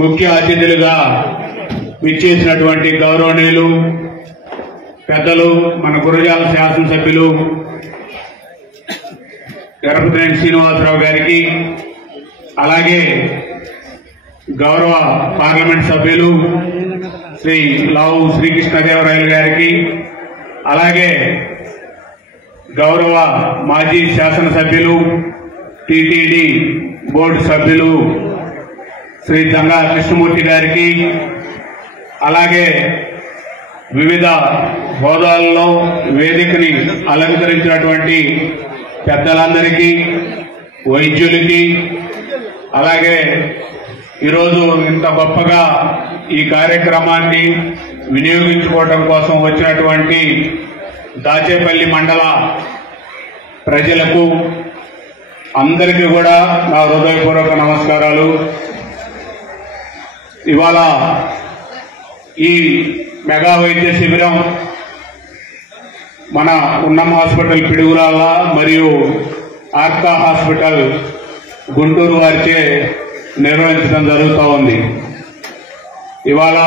ముఖ్య అతిథులుగా విచ్చేసినటువంటి గౌరవనీయులు పెద్దలు మన గురజాల శాసనసభ్యులు గణపతినేని శ్రీనివాసరావు గారికి, అలాగే గౌరవ పార్లమెంట్ సభ్యులు శ్రీ లావు శ్రీకృష్ణదేవరాయలు గారికి, అలాగే గౌరవ మాజీ శాసనసభ్యులు టీటీడీ బోర్డు సభ్యులు శ్రీ దంగా కృష్ణమూర్తి గారికి, అలాగే వివిధ హోదాల్లో వేదికని అలంకరించినటువంటి పెద్దలందరికీ, వైద్యులకి, అలాగే ఈరోజు ఇంత గొప్పగా ఈ కార్యక్రమాన్ని వినియోగించుకోవడం కోసం వచ్చినటువంటి దాచేపల్లి మండల ప్రజలకు అందరికీ కూడా నా హృదయపూర్వక నమస్కారాలు. ఇవాళ ఈ మెగా వైద్య శిబిరం మన ఉన్నమ్మ హాస్పిటల్ పిడుగురాల మరియు ఆర్కా హాస్పిటల్ గుంటూరు వారిచే నిర్వహించడం జరుగుతూ ఉంది. ఇవాళ